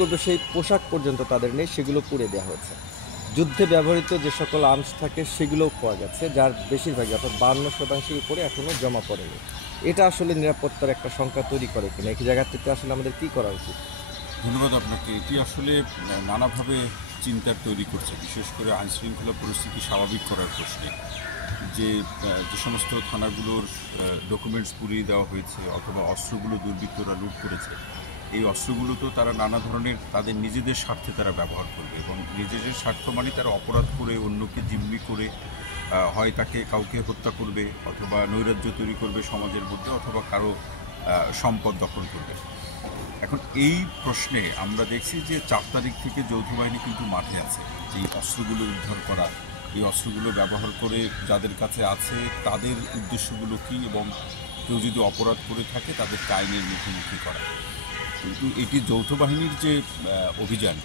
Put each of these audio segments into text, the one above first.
করবে সেই পোশাক পর্যন্ত তাদের নেই, সেগুলো পুড়ে দেওয়া হয়েছে। যুদ্ধে ব্যবহৃত যে সকল আর্মস থাকে সেগুলোও পাওয়া গেছে, যার বেশিরভাগই অর্থাৎ 52% উপরে এখনও জমা পড়েনি। এটা আসলে নিরাপত্তার একটা শঙ্কা তৈরি করে কিনা, এই জায়গাটিতে আসলে আমাদের কী করা উচিত? ধন্যবাদ আপনাকে। এটি আসলে নানাভাবে চিন্তার তৈরি করছে, বিশেষ করে আইনশৃঙ্খলা পরিস্থিতি স্বাভাবিক করার প্রশ্নে। যে সমস্ত থানাগুলোর ডকুমেন্টস পুড়িয়ে দেওয়া হয়েছে অথবা অস্ত্রগুলো দুর্বৃত্তরা লুট করেছে, এই অস্ত্রগুলো তো তারা নানা ধরনের তাদের নিজেদের স্বার্থে তারা ব্যবহার করবে, এবং নিজেদের স্বার্থ মানে তারা অপরাধ করে অন্যকে জিম্মি করে হয় তাকে কাউকে হত্যা করবে, অথবা নৈরাজ্য তৈরি করবে সমাজের মধ্যে, অথবা কারো সম্পদ দখল করবে। এখন এই প্রশ্নে আমরা দেখছি যে 4 তারিখ থেকে যৌথ বাহিনী কিন্তু মাঠে আছে, যে এই অস্ত্রগুলো উদ্ধার করা, এই অস্ত্রগুলো ব্যবহার করে যাদের কাছে আছে তাদের উদ্দেশ্যগুলো কী, এবং কেউ যদি অপরাধ করে থাকে তাদেরকে আইনের মুখোমুখি করা। কিন্তু এটি যৌথ বাহিনীর যে অভিযান,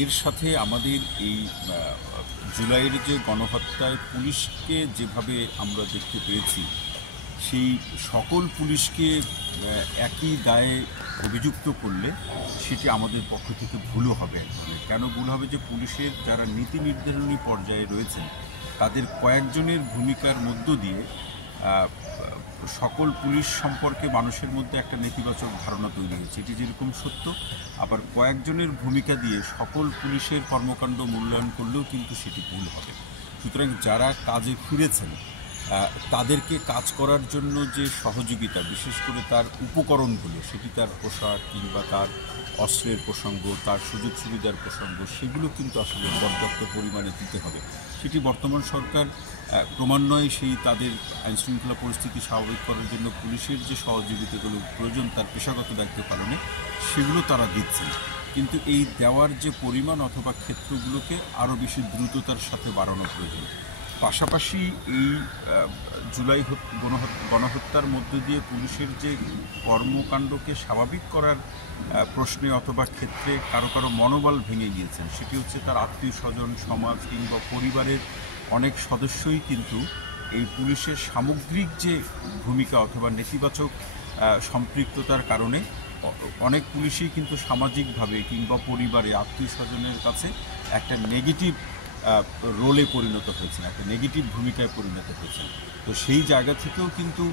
এর সাথে আমাদের এই জুলাইয়ের যে গণহত্যায় পুলিশকে যেভাবে আমরা দেখতে পেয়েছি, সেই সকল পুলিশকে একই দায়ে অভিযুক্ত করলে সেটি আমাদের পক্ষ থেকে ভুলও হবে। কেন ভুল হবে? যে পুলিশের যারা নীতি নির্ধারণী পর্যায়ে রয়েছেন তাদের কয়েকজনের ভূমিকার মধ্য দিয়ে সকল পুলিশ সম্পর্কে মানুষের মধ্যে একটা নেতিবাচক ধারণা তৈরি হয়েছে। এটি যেরকম সত্য, আবার কয়েকজনের ভূমিকা দিয়ে সকল পুলিশের কর্মকাণ্ড মূল্যায়ন করলেও কিন্তু সেটি ভুল হবে। সুতরাং যারা কাজে ফিরেছেন তাদেরকে কাজ করার জন্য যে সহযোগিতা, বিশেষ করে তার উপকরণগুলো, সেটি তার পোশাক কিংবা তার অস্ত্রের প্রসঙ্গ, তার সুযোগ সুবিধার প্রসঙ্গ, সেগুলো কিন্তু আসলে পর্যাপ্ত পরিমাণে দিতে হবে। সেটি বর্তমান সরকার ক্রমান্বয়ে সেই তাদের আইনশৃঙ্খলা পরিস্থিতি স্বাভাবিক করার জন্য পুলিশের যে সহযোগিতাগুলো প্রয়োজন তার পেশাগত দায়িত্ব পালনে, সেগুলো তারা দিচ্ছেন। কিন্তু এই দেওয়ার যে পরিমাণ অথবা ক্ষেত্রগুলোকে আরও বেশি দ্রুততার সাথে বাড়ানো প্রয়োজন। পাশাপাশি এই জুলাই গণহত্যার মধ্য দিয়ে পুলিশের যে কর্মকাণ্ডকে স্বাভাবিক করার প্রশ্নে অথবা ক্ষেত্রে কারো কারো মনোবল ভেঙে গিয়েছেন, সেটি হচ্ছে তার আত্মীয় স্বজন, সমাজ কিংবা পরিবারের অনেক সদস্যই কিন্তু এই পুলিশের সামগ্রিক যে ভূমিকা অথবা নেতিবাচক সম্পৃক্ততার কারণে অনেক পুলিশই কিন্তু সামাজিকভাবে কিংবা পরিবারে আত্মীয় স্বজনের কাছে একটা নেগেটিভ রোলে পরিণত হয়েছেন, একটা নেগেটিভ ভূমিকায় পরিণত হয়েছেন। তো সেই জায়গা থেকেও কিন্তু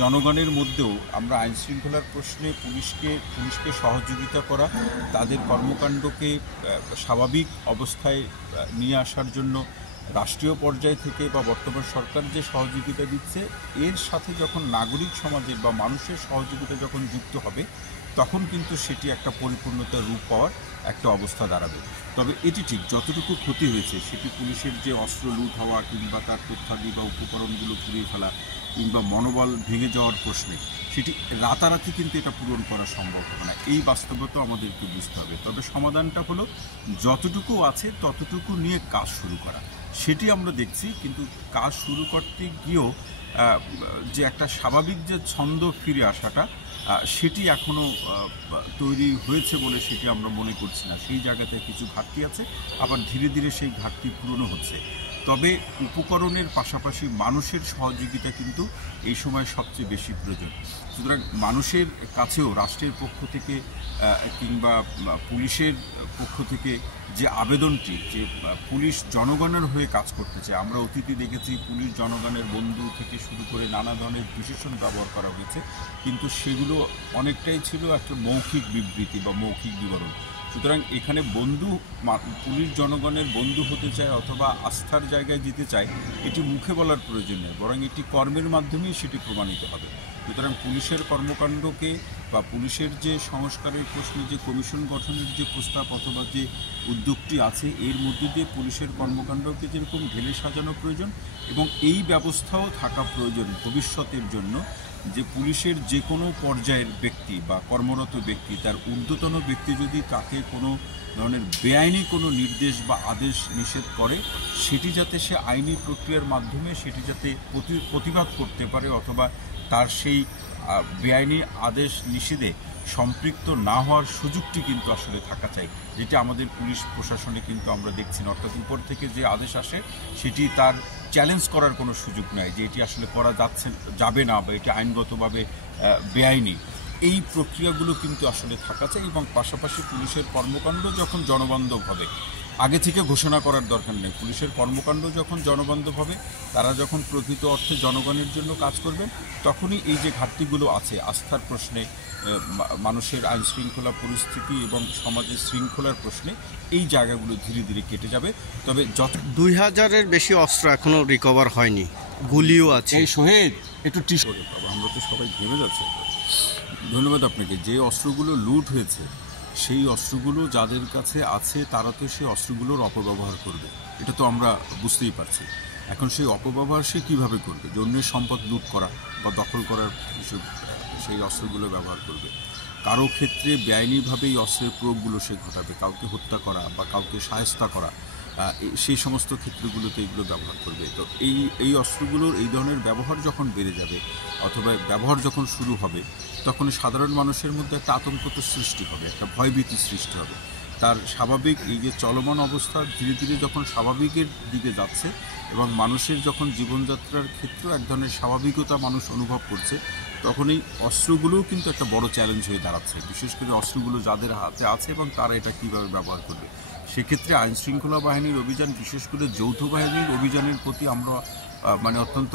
জনগণের মধ্যেও আমরা আইনশৃঙ্খলার প্রশ্নে পুলিশকে সহযোগিতা করা, তাদের কর্মকাণ্ডকে স্বাভাবিক অবস্থায় নিয়ে আসার জন্য রাষ্ট্রীয় পর্যায় থেকে বা বর্তমান সরকার যে সহযোগিতা দিচ্ছে, এর সাথে যখন নাগরিক সমাজের বা মানুষের সহযোগিতা যখন যুক্ত হবে, তখন কিন্তু সেটি একটা পরিপূর্ণতার রূপ পাওয়ার একটা অবস্থা দাঁড়াবে। তবে এটি ঠিক, যতটুকু ক্ষতি হয়েছে সেটি পুলিশের যে অস্ত্র লুট হওয়া কিংবা তার তথ্যাদি বা উপকরণগুলো পুড়িয়ে ফেলা কিংবা মনোবল ভেঙে যাওয়ার প্রশ্নে, সেটি রাতারাতি কিন্তু এটা পূরণ করা সম্ভব হবে না। এই বাস্তবতা আমাদেরকে বুঝতে হবে। তবে সমাধানটা হলো যতটুকু আছে ততটুকু নিয়ে কাজ শুরু করা। সেটি আমরা দেখছি, কিন্তু কাজ শুরু করতে গিয়েও যে একটা স্বাভাবিক যে ছন্দ ফিরে আসাটা, সেটি এখনও তৈরি হয়েছে বলে সেটি আমরা মনে করছি না। সেই জায়গাতে কিছু ঘাটতি আছে, আবার ধীরে ধীরে সেই ঘাটতি পূরণও হচ্ছে। তবে উপকরণের পাশাপাশি মানুষের সহযোগিতা কিন্তু এই সময় সবচেয়ে বেশি প্রয়োজন। সুতরাং মানুষের কাছেও রাষ্ট্রের পক্ষ থেকে কিংবা পুলিশের পক্ষ থেকে যে আবেদনটি, যে পুলিশ জনগণের হয়ে কাজ করতে চায়। আমরা অতীতে দেখেছি পুলিশ জনগণের বন্ধু থেকে শুরু করে নানা ধরনের বিশেষণ ব্যবহার করা হয়েছে, কিন্তু সেগুলো অনেকটাই ছিল একটা মৌখিক বিবৃতি বা মৌখিক বিবরণ। সুতরাং এখানে পুলিশ জনগণের বন্ধু হতে চায় অথবা আস্থার জায়গায় যেতে চায়, এটি মুখে বলার প্রয়োজন নেই, বরং এটি কর্মের মাধ্যমেই সেটি প্রমাণিত হবে। সুতরাং পুলিশের কর্মকাণ্ডকে বা পুলিশের যে সংস্কারের প্রশ্নে যে কমিশন গঠনের যে প্রস্তাব অথবা যে উদ্যোগটি আছে, এর মধ্যে দিয়ে পুলিশের কর্মকাণ্ডকে যেরকম ঢেলে সাজানো প্রয়োজন, এবং এই ব্যবস্থাও থাকা প্রয়োজন ভবিষ্যতের জন্য, যে পুলিশের যে কোনো পর্যায়ের ব্যক্তি বা কর্মরত ব্যক্তি, তার ঊর্ধ্বতন ব্যক্তি যদি তাকে কোনো ধরনের বেআইনি কোনো নির্দেশ বা আদেশ নিষেধ করে, সেটি যাতে সে আইনি প্রক্রিয়ার মাধ্যমে সেটি যাতে প্রতিবাদ করতে পারে, অথবা তার সেই বেআইনি আদেশ নিষেধে সম্পৃক্ত না হওয়ার সুযোগটি কিন্তু আসলে থাকা চাই, যেটা আমাদের পুলিশ প্রশাসনে কিন্তু আমরা দেখছি না। অর্থাৎ উপর থেকে যে আদেশ আসে সেটি তার চ্যালেঞ্জ করার কোনো সুযোগ নাই, যে এটি আসলে করা যাবে না বা এটি আইনগতভাবে বেআইনি। এই প্রক্রিয়াগুলো কিন্তু আসলে থাকা চাই, এবং পাশাপাশি পুলিশের কর্মকাণ্ড যখন জনবান্ধব হবে, আগে থেকে ঘোষণা করার দরকার নেই, পুলিশের কর্মকাণ্ড যখন জনবান্ধব হবে, তারা যখন প্রকৃত অর্থে জনগণের জন্য কাজ করবেন, তখনই এই যে ঘাটতিগুলো আছে আস্থার প্রশ্নে, মানুষের আইন শৃঙ্খলা পরিস্থিতি এবং সমাজের শৃঙ্খলার প্রশ্নে, এই জায়গাগুলো ধীরে ধীরে কেটে যাবে। তবে যত 2000-এর বেশি অস্ত্র এখনো রিকভার হয়নি, গুলিও আছে। এই শহীদ একটু করে পাবো, আমরা তো সবাই ঘেমে যাচ্ছে। ধন্যবাদ আপনাকে। যে অস্ত্রগুলো লুট হয়েছে, সেই অস্ত্রগুলো যাদের কাছে আছে তারা তো সেই অস্ত্রগুলোর অপব্যবহার করবে, এটা তো আমরা বুঝতেই পারছি। এখন সেই অপব্যবহার সে কীভাবে করবে? যে অন্যের সম্পদ লুট করা বা দখল করার সেই অস্ত্রগুলো ব্যবহার করবে। কারো ক্ষেত্রে বেআইনিভাবে এই অস্ত্রের প্রয়োগগুলো সে ঘটাবে, কাউকে হত্যা করা বা কাউকে শায়েস্তা করা, সেই সমস্ত ক্ষেত্রগুলোতে এগুলো ব্যবহার করবে। তো এই অস্ত্রগুলোর এই ধরনের ব্যবহার যখন বেড়ে যাবে অথবা ব্যবহার যখন শুরু হবে, তখন সাধারণ মানুষের মধ্যে একটা আতঙ্ক তো সৃষ্টি হবে, একটা ভয়ভীতি সৃষ্টি হবে। তার স্বাভাবিক এই যে চলমান অবস্থা ধীরে ধীরে যখন স্বাভাবিকের দিকে যাচ্ছে এবং মানুষের যখন জীবনযাত্রার ক্ষেত্রেও এক ধরনের স্বাভাবিকতা মানুষ অনুভব করছে, তখন এই অস্ত্রগুলোও কিন্তু একটা বড় চ্যালেঞ্জ হয়ে দাঁড়াচ্ছে, বিশেষ করে অস্ত্রগুলো যাদের হাতে আছে এবং তারা এটা কীভাবে ব্যবহার করবে। সেক্ষেত্রে আইনশৃঙ্খলা বাহিনীর অভিযান, বিশেষ করে যৌথ বাহিনীর অভিযানের প্রতি আমরা অত্যন্ত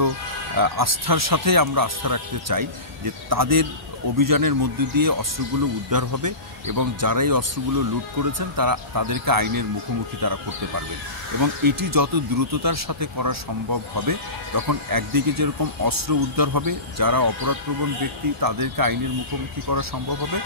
আস্থার সাথে আমরা আস্থা রাখতে চাই যে তাদের অভিযানের মধ্য দিয়ে অস্ত্রগুলো উদ্ধার হবে এবং যারা এই অস্ত্রগুলো লুট করেছেন তাদেরকে আইনের মুখোমুখি তারা করতে পারবে। এবং এটি যত দ্রুততার সাথে করা সম্ভব হবে, তখন একদিকে যেরকম অস্ত্র উদ্ধার হবে, যারা অপরাধপ্রবণ ব্যক্তি তাদেরকে আইনের মুখোমুখি করা সম্ভব হবে,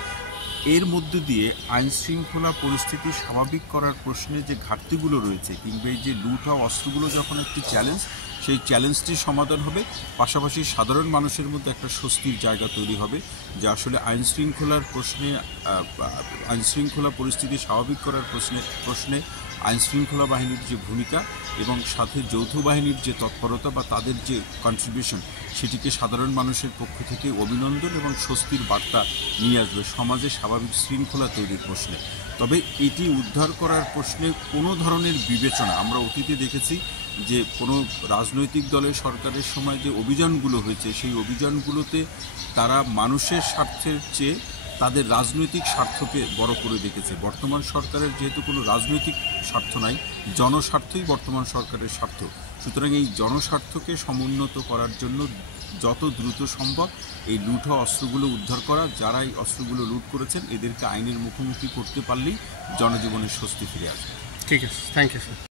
এর মধ্য দিয়ে আইনশৃঙ্খলা পরিস্থিতি স্বাভাবিক করার প্রশ্নে যে ঘাটতিগুলো রয়েছে কিংবা এই যে লুট হওয়া অস্ত্রগুলো যখন একটি চ্যালেঞ্জ, সেই চ্যালেঞ্জটির সমাধান হবে। পাশাপাশি সাধারণ মানুষের মধ্যে একটা স্বস্তির জায়গা তৈরি হবে যে আসলে আইনশৃঙ্খলার প্রশ্নে, আইনশৃঙ্খলা পরিস্থিতি স্বাভাবিক করার প্রশ্নে আইনশৃঙ্খলা বাহিনীর যে ভূমিকা এবং সাথে যৌথ বাহিনীর যে তৎপরতা বা তাদের যে কন্ট্রিবিউশন, সেটিকে সাধারণ মানুষের পক্ষ থেকে অভিনন্দন এবং স্বস্তির বার্তা নিয়ে আসবে সমাজে স্বাভাবিক শৃঙ্খলা তৈরির প্রশ্নে। তবে এটি উদ্ধার করার প্রশ্নে কোনো ধরনের বিবেচনা, আমরা অতীতে দেখেছি যে কোনো রাজনৈতিক দলের সরকারের সময় যে অভিযানগুলো হয়েছে, সেই অভিযানগুলোতে তারা মানুষের স্বার্থের চেয়ে তাদের রাজনৈতিক স্বার্থকে বড় করে দেখেছে। বর্তমান সরকারের যেহেতু কোনো রাজনৈতিক স্বার্থ নাই, জনস্বার্থই বর্তমান সরকারের স্বার্থ, সুতরাং এই জনস্বার্থকে সমুন্নত করার জন্য যত দ্রুত সম্ভব এই লুট হওয়া অস্ত্রগুলো উদ্ধার করা, যারা এই অস্ত্রগুলো লুট করেছেন এদেরকে আইনের মুখোমুখি করতে পারলেই জনজীবনের স্বস্তি ফিরে আসবে। ঠিক আছে, থ্যাংক ইউ স্যার।